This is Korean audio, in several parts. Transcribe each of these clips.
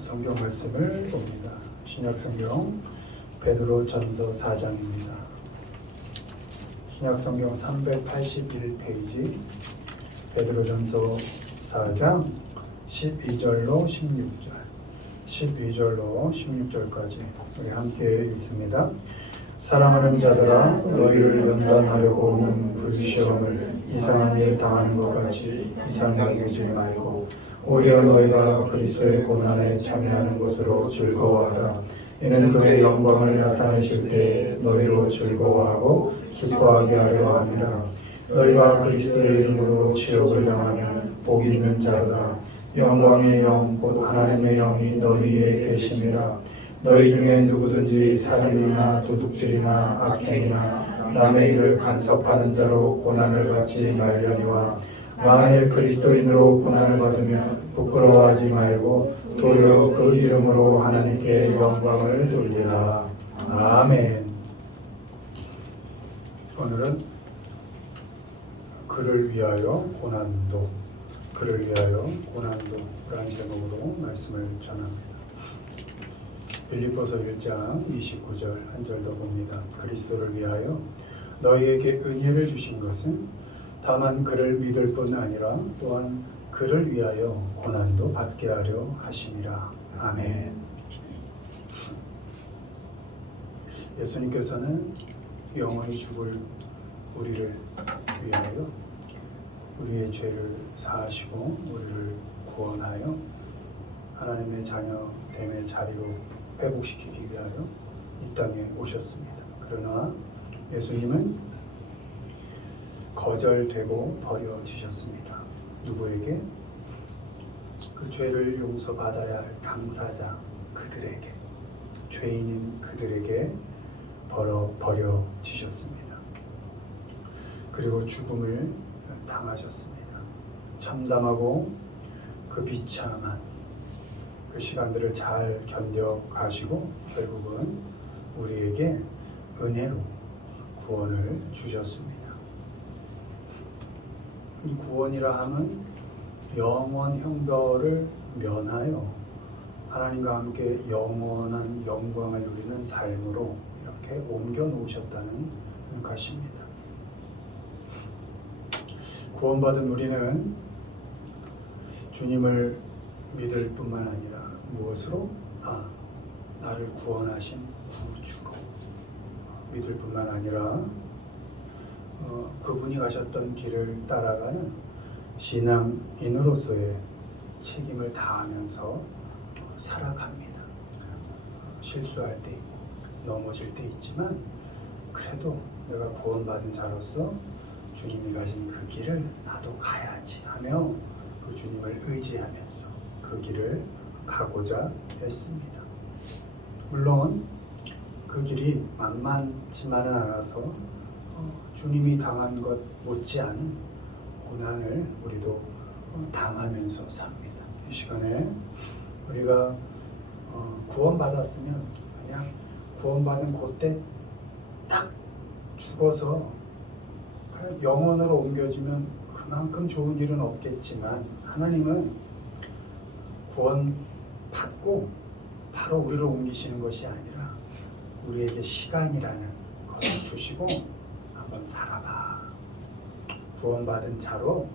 성경 말씀을 봅니다. 신약 성경 베드로전서 4장입니다. 신약 성경 381페이지 베드로전서 4장 12절로 16절 12절로 16절까지 우리 함께 읽습니다. 사랑하는 자들아, 너희를 연단하려고 오는 불시험을 이상한 일 당하는 것 같이 이상하게 여기지 말고 오히려 너희가 그리스도의 고난에 참여하는 것으로 즐거워하라. 이는 그의 영광을 나타내실 때에 너희로 즐거워하고 기뻐하게 하려 함이라. 너희가 그리스도의 이름으로 치욕을 당하면 복이 있는 자로다. 영광의 영 곧 하나님의 영이 너희에 계심이라. 너희 중에 누구든지 살인이나 도둑질이나 악행이나 남의 일을 간섭하는 자로 고난을 받지 말려니와 만일 그리스도인으로 고난을 받으면 부끄러워하지 말고 도리어 그 이름으로 하나님께 영광을 돌리라. 아멘. 오늘은 그를 위하여 고난도, 그를 위하여 고난도라는 제목으로 말씀을 전합니다. 빌립보서 1장 29절 한 절 더 봅니다. 그리스도를 위하여 너희에게 은혜를 주신 것은 다만 그를 믿을 뿐 아니라 또한 그를 위하여 고난도 받게 하려 하심이라. 아멘. 예수님께서는 영원히 죽을 우리를 위하여 우리의 죄를 사하시고 우리를 구원하여 하나님의 자녀됨의 자리로 회복시키기 위하여 이 땅에 오셨습니다. 그러나 예수님은 거절되고 버려지셨습니다. 누구에게? 그 죄를 용서받아야 할 당사자 그들에게, 죄인인 그들에게 버려지셨습니다. 그리고 죽음을 당하셨습니다. 참담하고 그 비참한 그 시간들을 잘 견뎌가시고 결국은 우리에게 은혜로 구원을 주셨습니다. 이 구원이라 함은 영원 형벌을 면하여 하나님과 함께 영원한 영광을 누리는 삶으로 이렇게 옮겨 놓으셨다는 것입니다. 구원받은 우리는 주님을 믿을 뿐만 아니라 무엇으로? 나를 구원하신 구주로 믿을 뿐만 아니라 그분이 가셨던 길을 따라가는 신앙인으로서의 책임을 다하면서 살아갑니다. 실수할 때 있고 넘어질 때 있지만 그래도 내가 구원받은 자로서 주님이 가신 그 길을 나도 가야지 하며 그 주님을 의지하면서 그 길을 가고자 했습니다. 물론 그 길이 만만치만은 않아서 주님이 당한 것 못지않은 고난을 우리도 당하면서 삽니다. 이 시간에 우리가 구원받았으면 그냥 구원받은 그때 딱 죽어서 영원으로 옮겨지면 그만큼 좋은 일은 없겠지만 하나님은 구원받고 바로 우리를 옮기시는 것이 아니라 우리에게 시간이라는 것을 주시고 한번 살아봐. 구원받은 자로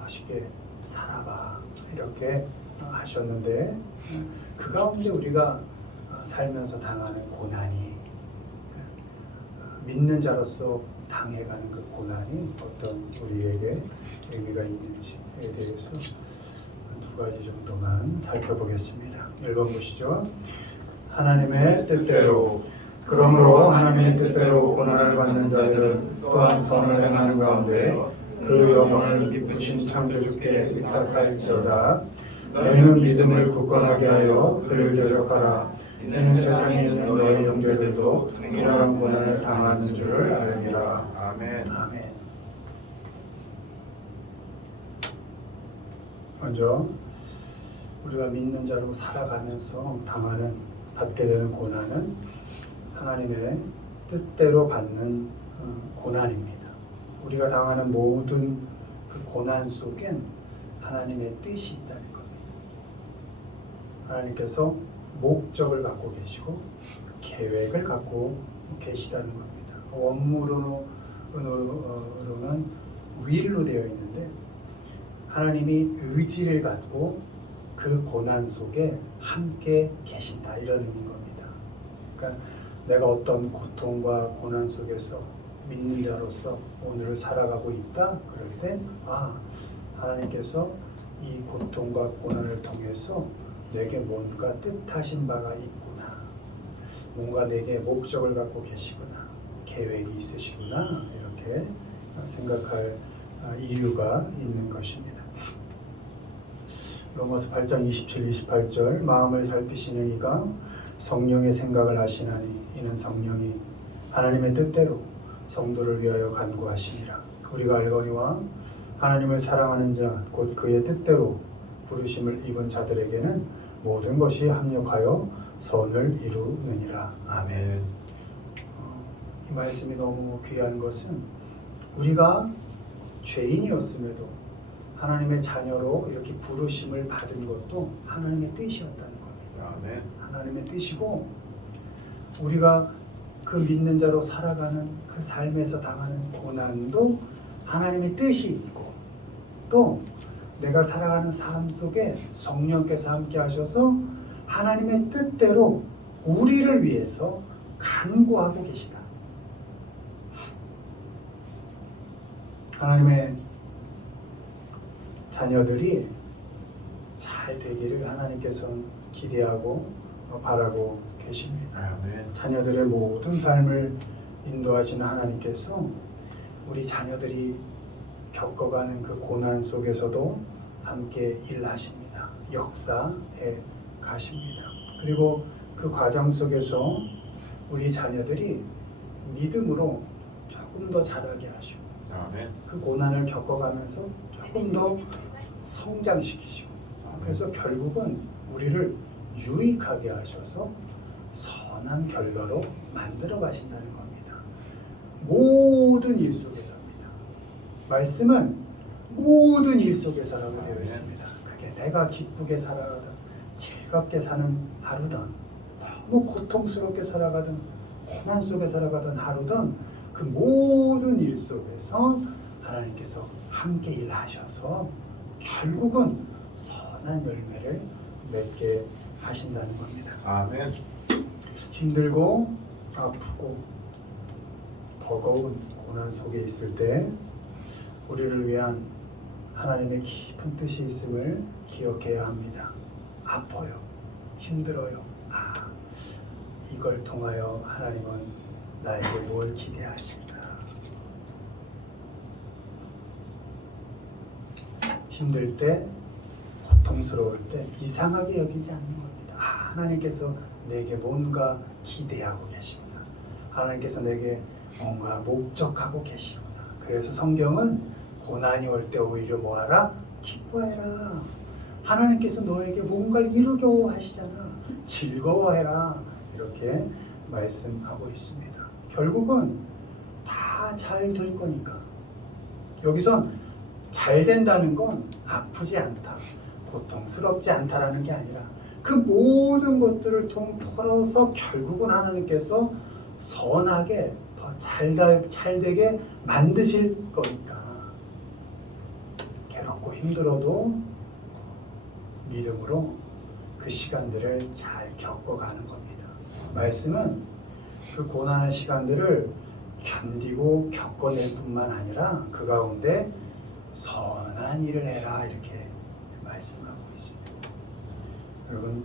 멋있게 살아봐. 이렇게 하셨는데 그 가운데 우리가 살면서 당하는 고난이 믿는 자로서 당해가는 그 고난이 어떤 우리에게 의미가 있는지에 대해서 두 가지 정도만 살펴보겠습니다. 1번 보시죠. 하나님의 뜻대로. 그러므로 하나님의 뜻대로 고난을 받는 자들은 또한 선을 행하는 가운데 그 영혼을 미쁘신 창조주께 의탁할지어다. 너희는 믿음을 굳건하게 하여 그를 대적하라. 이는 세상에 있는 너희 형제들도 동일한 고난을 당하는 줄을 알미라. 아멘. 아멘. 먼저 우리가 믿는 자로 살아가면서 받게 되는 고난은 하나님의 뜻대로 받는 고난입니다. 우리가 당하는 모든 그 고난 속엔 하나님의 뜻이 있다는 겁니다. 하나님께서 목적을 갖고 계시고 계획을 갖고 계시다는 겁니다. 원문으로는 will로 되어 있는데 하나님이 의지를 갖고 그 고난 속에 함께 계신다 이런 의미인 겁니다. 그러니까 내가 어떤 고통과 고난 속에서 믿는 자로서 오늘을 살아가고 있다 그럴 때 하나님께서 이 고통과 고난을 통해서 내게 뭔가 뜻하신 바가 있구나, 뭔가 내게 목적을 갖고 계시구나, 계획이 있으시구나 이렇게 생각할 이유가 있는 것입니다. 로마서 8장 27, 28절 마음을 살피시는 이가 성령의 생각을 하시나니 이는 성령이 하나님의 뜻대로 성도를 위하여 간구하시니라. 우리가 알거니와 하나님을 사랑하는 자 곧 그의 뜻대로 부르심을 입은 자들에게는 모든 것이 합력하여 선을 이루느니라. 아멘. 이 말씀이 너무 귀한 것은 우리가 죄인이었음에도 하나님의 자녀로 이렇게 부르심을 받은 것도 하나님의 뜻이었다는 겁니다. 아멘. 하나님의 뜻이고 우리가 그 믿는 자로 살아가는 그 삶에서 당하는 고난도 하나님의 뜻이 있고 또 내가 살아가는 삶 속에 성령께서 함께 하셔서 하나님의 뜻대로 우리를 위해서 간구하고 계시다. 하나님의 자녀들이 잘 되기를 하나님께서는 기대하고 바라고 계십니다. 아멘. 자녀들의 모든 삶을 인도하시는 하나님께서 우리 자녀들이 겪어가는 그 고난 속에서도 함께 일하십니다. 역사해 가십니다. 그리고 그 과정 속에서 우리 자녀들이 믿음으로 조금 더 자라게 하시고 아멘. 그 고난을 겪어가면서 조금 더 성장시키시고 그래서 결국은 우리를 유익하게 하셔서 선한 결과로 만들어 가신다는 겁니다. 모든 일 속에서입니다. 말씀은 모든 일 속에서라고 되어 있습니다. 그게 내가 기쁘게 살아가든 즐겁게 사는 하루든 너무 고통스럽게 살아가든 고난 속에 살아가던 하루든 그 모든 일 속에서 하나님께서 함께 일하셔서 결국은 선한 열매를 맺게 하신다는 겁니다. 아멘. 힘들고 아프고 버거운 고난 속에 있을 때 우리를 위한 하나님의 깊은 뜻이 있음을 기억해야 합니다. 아파요. 힘들어요. 이걸 통하여 하나님은 나에게 뭘 기대하실까? 힘들 때, 고통스러울 때 이상하게 여기지 않는 겁니다. 하나님께서 내게 뭔가 기대하고 계시구나. 하나님께서 내게 뭔가 목적하고 계시구나. 그래서 성경은 고난이 올 때 오히려 뭐하라? 기뻐해라. 하나님께서 너에게 뭔가를 이루게 하시잖아. 즐거워해라. 이렇게 말씀하고 있습니다. 결국은 다 잘 될 거니까. 여기선 잘 된다는 건 아프지 않다, 고통스럽지 않다라는 게 아니라 그 모든 것들을 통틀어서 결국은 하나님께서 선하게 더 잘 되게 만드실 거니까 괴롭고 힘들어도 믿음으로 그 시간들을 잘 겪어가는 겁니다. 말씀은 그 고난의 시간들을 견디고 겪어낼 뿐만 아니라 그 가운데 선한 일을 해라 이렇게 말씀하고 있습니다. 여러분,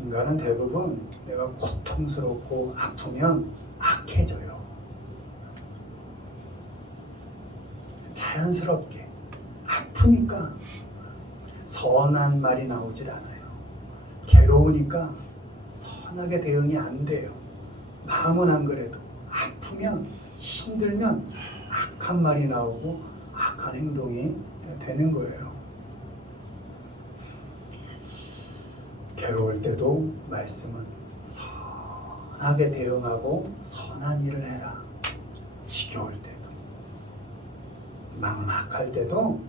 인간은 대부분 내가 고통스럽고 아프면 악해져요. 자연스럽게 아프니까 선한 말이 나오질 않아요. 괴로우니까 선하게 대응이 안 돼요. 마음은 안 그래도 아프면 힘들면 악한 말이 나오고 악한 행동이 되는 거예요. 괴로울 때도 말씀은 선하게 대응하고 선한 일을 해라. 지겨울 때도 막막할 때도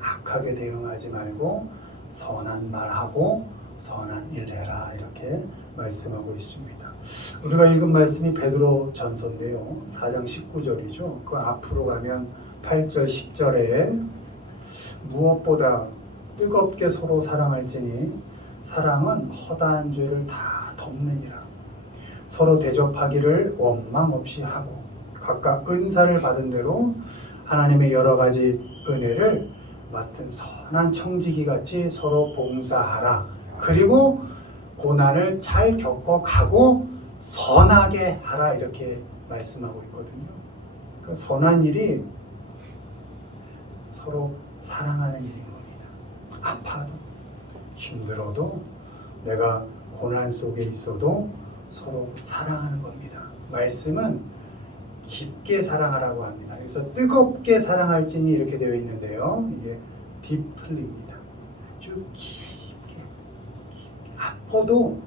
악하게 대응하지 말고 선한 말하고 선한 일 해라 이렇게 말씀하고 있습니다. 우리가 읽은 말씀이 베드로 전서인데요. 4장 19절이죠. 그 앞으로 가면 8절 10절에 무엇보다 뜨겁게 서로 사랑할지니 사랑은 허다한 죄를 다 덮느니라. 서로 대접하기를 원망 없이 하고 각각 은사를 받은 대로 하나님의 여러 가지 은혜를 맡은 선한 청지기 같이 서로 봉사하라. 그리고 고난을 잘 겪어가고 선하게 하라 이렇게 말씀하고 있거든요. 그 선한 일이 서로 사랑하는 일인 겁니다. 아파도 힘들어도 내가 고난 속에 있어도 서로 사랑하는 겁니다. 말씀은 깊게 사랑하라고 합니다. 그래서 뜨겁게 사랑할지니 이렇게 되어 있는데요. 이게 디플리입니다. 아주 깊게 아파도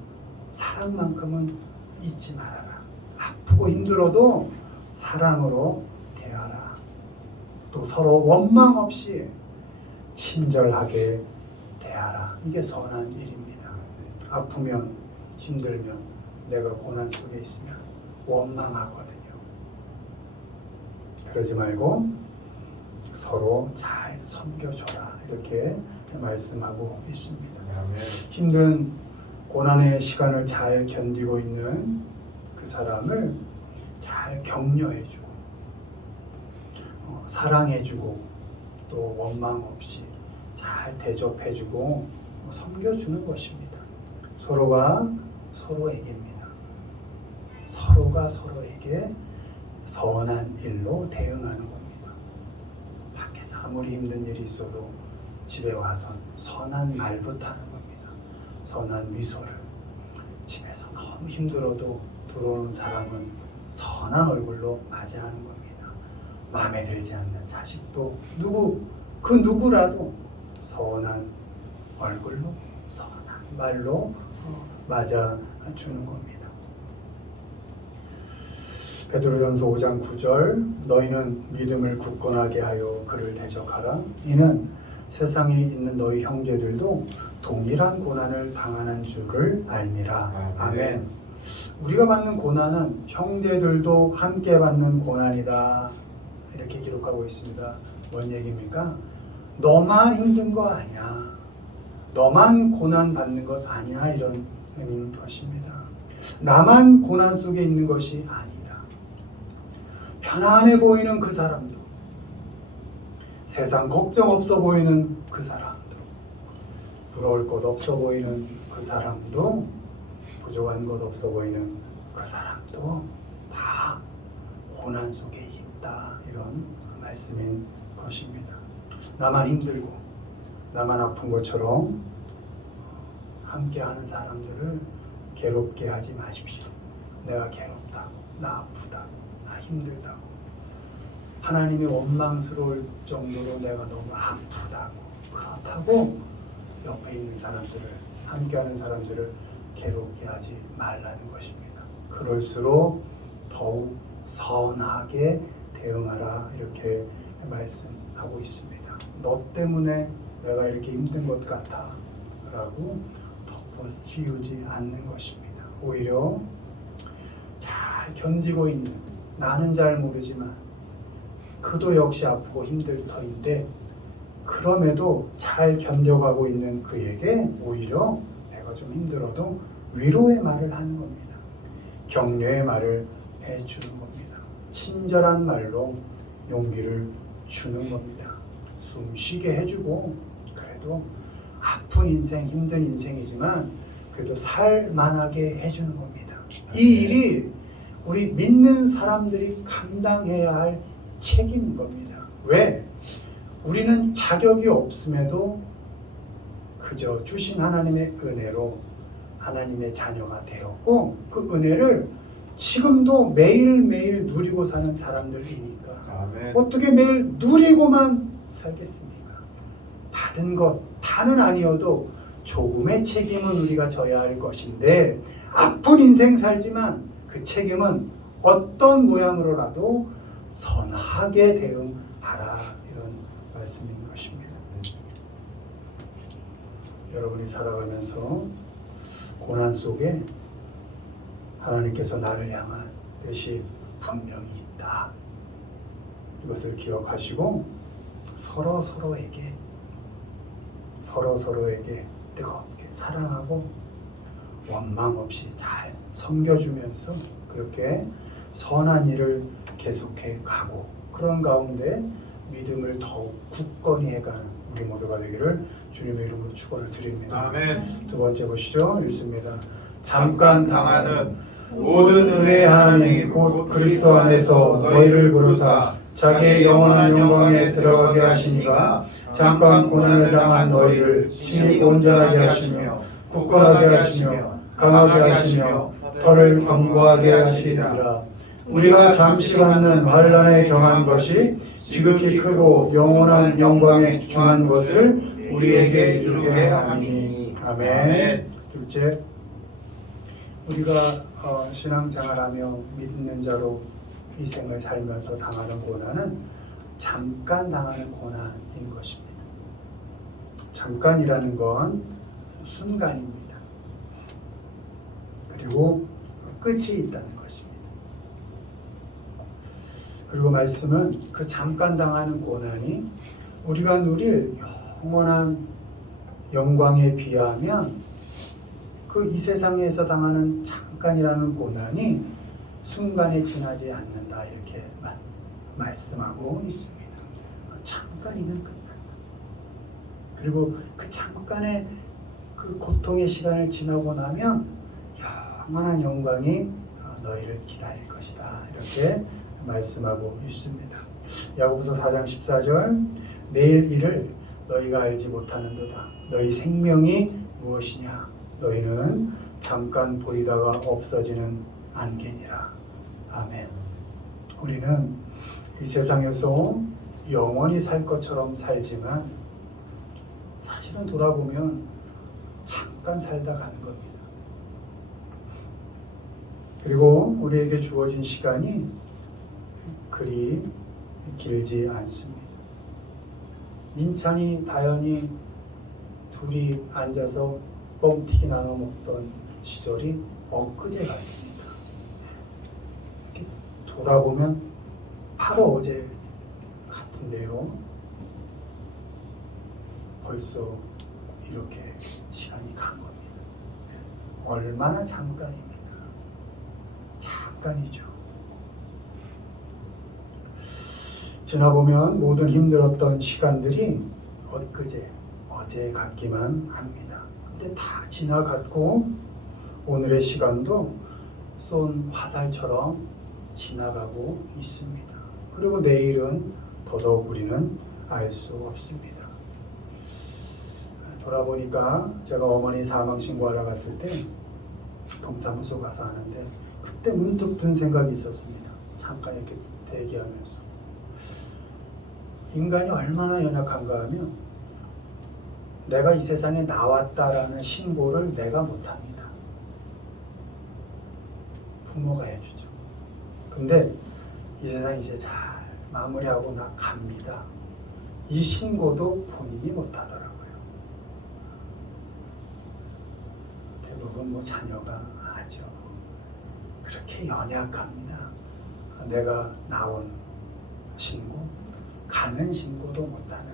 사랑만큼은 잊지 말아라. 아프고 힘들어도 사랑으로 대하라. 또 서로 원망 없이 친절하게 대하라. 이게 선한 일입니다. 아프면 힘들면 내가 고난 속에 있으면 원망하거든요. 그러지 말고 서로 잘 섬겨줘라 이렇게 말씀하고 있습니다. 힘든 고난의 시간을 잘 견디고 있는 그 사람을 잘 격려해주고 사랑해주고 또 원망 없이 잘 대접해주고 섬겨주는 것입니다. 서로가 서로에게입니다. 서로가 서로에게 선한 일로 대응하는 겁니다. 밖에서 아무리 힘든 일이 있어도 집에 와서 선한 말부터 하는 겁니다. 선한 미소를. 집에서 너무 힘들어도 들어오는 사람은 선한 얼굴로 맞이하는 겁니다. 마음에 들지 않는 자식도 그 누구라도 선한 얼굴로 선한 말로 맞아주는 겁니다. 베드로전서 5장 9절 너희는 믿음을 굳건하게 하여 그를 대적하라. 이는 세상에 있는 너희 형제들도 동일한 고난을 당하는 줄을 알미라. 아멘. 우리가 받는 고난은 형제들도 함께 받는 고난이다. 이렇게 기록하고 있습니다. 뭔 얘기입니까? 너만 힘든 거 아니야. 너만 고난 받는 것 아니야. 이런 의미인 것입니다. 나만 고난 속에 있는 것이 아니다. 편안해 보이는 그 사람도, 세상 걱정 없어 보이는 그 사람도, 부러울 것 없어 보이는 그 사람도, 부족한 것 없어 보이는 그 사람도 다 고난 속에 있다. 이런 말씀인 것입니다. 나만 힘들고 나만 아픈 것처럼 함께하는 사람들을 괴롭게 하지 마십시오. 내가 괴롭다고, 나 아프다고, 나 힘들다고, 하나님이 원망스러울 정도로 내가 너무 아프다고, 그렇다고 옆에 있는 사람들을, 함께하는 사람들을 괴롭게 하지 말라는 것입니다. 그럴수록 더욱 선하게 대응하라 이렇게 말씀하고 있습니다. 너 때문에 내가 이렇게 힘든 것 같아 라고 덮어씌우지 않는 것입니다. 오히려 잘 견디고 있는, 나는 잘 모르지만 그도 역시 아프고 힘들 터인데 그럼에도 잘 견뎌가고 있는 그에게 오히려 내가 좀 힘들어도 위로의 말을 하는 겁니다. 격려의 말을 해주는 겁니다. 친절한 말로 용기를 주는 겁니다. 숨 쉬게 해주고, 그래도 아픈 인생, 힘든 인생이지만 그래도 살만하게 해주는 겁니다. 이 일이 우리 믿는 사람들이 감당해야 할 책임인 겁니다. 왜? 우리는 자격이 없음에도 그저 주신 하나님의 은혜로 하나님의 자녀가 되었고, 그 은혜를 지금도 매일매일 누리고 사는 사람들이니까 아멘. 어떻게 매일 누리고만 살겠습니까? 받은 것 다는 아니어도 조금의 책임은 우리가 져야 할 것인데, 아픈 인생 살지만 그 책임은 어떤 모양으로라도 선하게 대응하라, 이런 말씀인 것입니다. 여러분이 살아가면서 고난 속에 하나님께서 나를 향한 뜻이 분명히 있다. 이것을 기억하시고 서로서로에게 뜨겁게 사랑하고 원망 없이 잘 섬겨주면서 그렇게 선한 일을 계속해 가고 그런 가운데 믿음을 더욱 굳건히 해가는 우리 모두가 되기를 주님의 이름으로 축원을 드립니다. 아멘. 두 번째 보시죠. 읽습니다. 잠깐 당하는 모든 은혜의 하나님 곧 그리스도 안에서 너희를 부르사 자기의 영원한 영광에 들어가게 하시니가 잠깐 고난을 당한 너희를 친히 온전하게 하시며 굳건하게 하시며 강하게 하시며 털을 견고하게 하시리라. 우리가 잠시 받는 환난에 경한 것이 지극히 크고 영원한 영광에 중한 것을 우리에게 이루게 하리니. 아멘. 둘째, 우리가 신앙생활하며 믿는 자로 이 생을 살면서 당하는 고난은 잠깐 당하는 고난인 것입니다. 잠깐이라는 건 순간입니다. 그리고 끝이 있다는 것입니다. 그리고 말씀은 그 잠깐 당하는 고난이 우리가 누릴 영원한 영광에 비하면 그 이 세상에서 당하는 잠깐이라는 고난이 순간에 지나지 않는다 이렇게 말씀하고 있습니다. 잠깐이면 끝난다. 그리고 그 잠깐의 그 고통의 시간을 지나고 나면 영원한 영광이 너희를 기다릴 것이다 이렇게 말씀하고 있습니다. 야고보서 4장 14절 내일 일을 너희가 알지 못하는도다. 너희 생명이 무엇이냐? 너희는 잠깐 보이다가 없어지는 안개니라. 아멘. 우리는 이 세상에서 영원히 살 것처럼 살지만 사실은 돌아보면 잠깐 살다 가는 겁니다. 그리고 우리에게 주어진 시간이 그리 길지 않습니다. 민찬이, 다현이 둘이 앉아서 뻥튀기 나눠 먹던 시절이 엊그제 같습니다. 이렇게 돌아보면 바로 어제 같은데요. 벌써 이렇게 시간이 간 겁니다. 얼마나 잠깐입니까? 잠깐이죠. 지나보면 모든 힘들었던 시간들이 엊그제, 어제 같기만 합니다. 근데 다 지나갔고 오늘의 시간도 쏜 화살처럼 지나가고 있습니다. 그리고 내일은 더더욱 우리는 알 수 없습니다. 돌아보니까 제가 어머니 사망 신고하러 갔을 때 동사무소 가서 하는데 그때 문득 든 생각이 있었습니다. 잠깐 이렇게 대기하면서 인간이 얼마나 연약한가 하면 내가 이 세상에 나왔다라는 신고를 내가 못합니다. 부모가 해주죠. 근데 이 세상 이제 잘 마무리하고 나 갑니다. 이 신고도 본인이 못하더라고요. 대부분 뭐 자녀가 하죠. 그렇게 연약합니다. 내가 나온 신고, 가는 신고도 못하는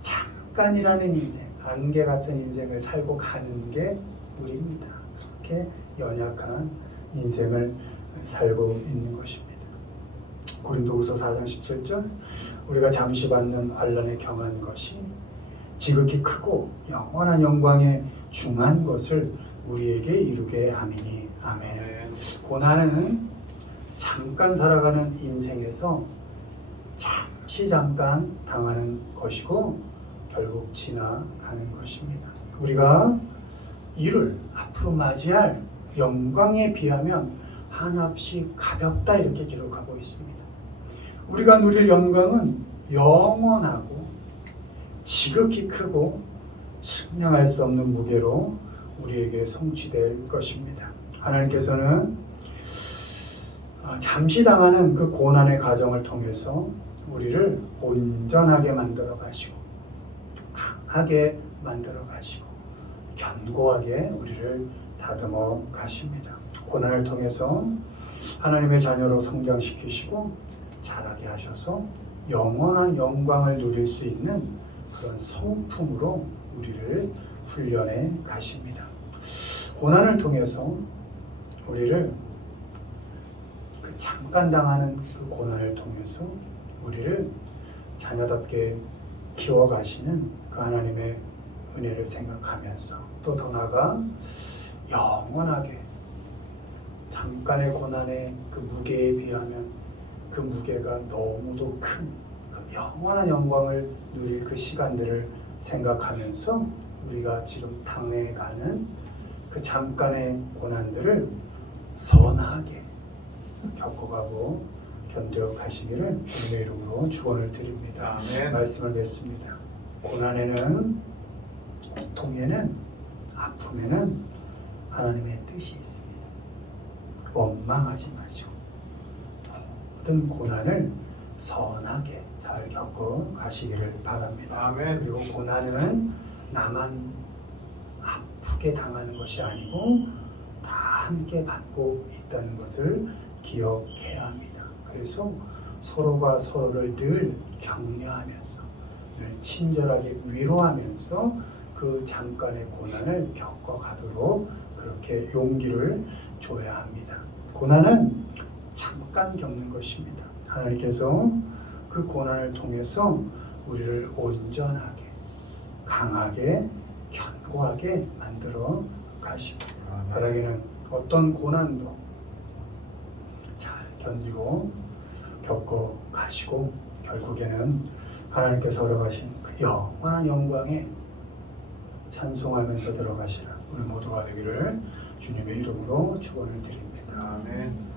잠깐이라는 인생, 안개 같은 인생을 살고 가는 게 우리입니다. 그렇게 연약한 인생을 살고 있는 것입니다. 고린도후서 4장 17절 우리가 잠시 받는 환난에 경한 것이 지극히 크고 영원한 영광에 중한 것을 우리에게 이루게 함이니. 아멘. 고난은 잠깐 살아가는 인생에서 잠깐 당하는 것이고 결국 지나가는 것입니다. 우리가 이를 앞으로 맞이할 영광에 비하면 한없이 가볍다 이렇게 기록하고 있습니다. 우리가 누릴 영광은 영원하고 지극히 크고 측량할 수 없는 무게로 우리에게 성취될 것입니다. 하나님께서는 잠시 당하는 그 고난의 과정을 통해서 우리를 온전하게 만들어 가시고 강하게 만들어 가시고 견고하게 우리를 다듬어 가십니다. 고난을 통해서 하나님의 자녀로 성장시키시고 자라게 하셔서 영원한 영광을 누릴 수 있는 그런 성품으로 우리를 훈련해 가십니다. 고난을 통해서 우리를 잠깐 당하는 그 고난을 통해서 우리를 자녀답게 키워가시는 그 하나님의 은혜를 생각하면서 또 더 나아가 영원하게 잠깐의 고난의 그 무게에 비하면 그 무게가 너무도 큰 그 영원한 영광을 누릴 그 시간들을 생각하면서 우리가 지금 당해가는 그 잠깐의 고난들을 선하게 겪어가고 견뎌가시기를 주님의 이름으로 축원을 드립니다. 아멘. 말씀을 뵙습니다. 고난에는, 고통에는, 아픔에는 하나님의 뜻이 있습니다. 원망하지 마시고 모든 고난을 선하게 잘 겪어 가시기를 바랍니다. 아멘. 그리고 고난은 나만 아프게 당하는 것이 아니고 다 함께 받고 있다는 것을 기억해야 합니다. 그래서 서로가 서로를 늘 격려하면서 늘 친절하게 위로하면서 그 잠깐의 고난을 겪어가도록 그렇게 용기를 줘야 합니다. 고난은 잠깐 겪는 것입니다. 하나님께서 그 고난을 통해서 우리를 온전하게, 강하게, 견고하게 만들어 가십니다. 바라기는 어떤 고난도 잘 견디고 겪어 가시고 결국에는 하나님께서 허락하신 그 영원한 영광에 찬송하면서 들어가시는 우리 모두가 되기를 주님의 이름으로 축원을 드립니다. 아멘.